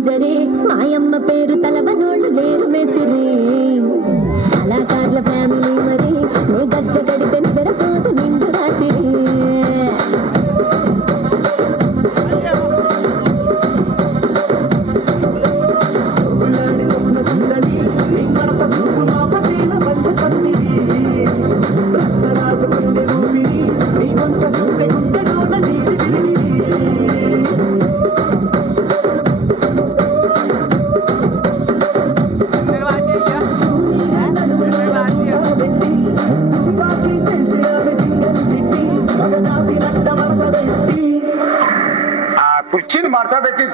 పంజరే మాయమ్మ పేరు తలవనోళ్ళు లేరు మేస్తిరి కళాకారుల ఫ్యామిలీ మరి నీ గజ్జ గడితే నిద్రపోతు నిండు రాత్రి కుర్చీని మార్చబెట్టి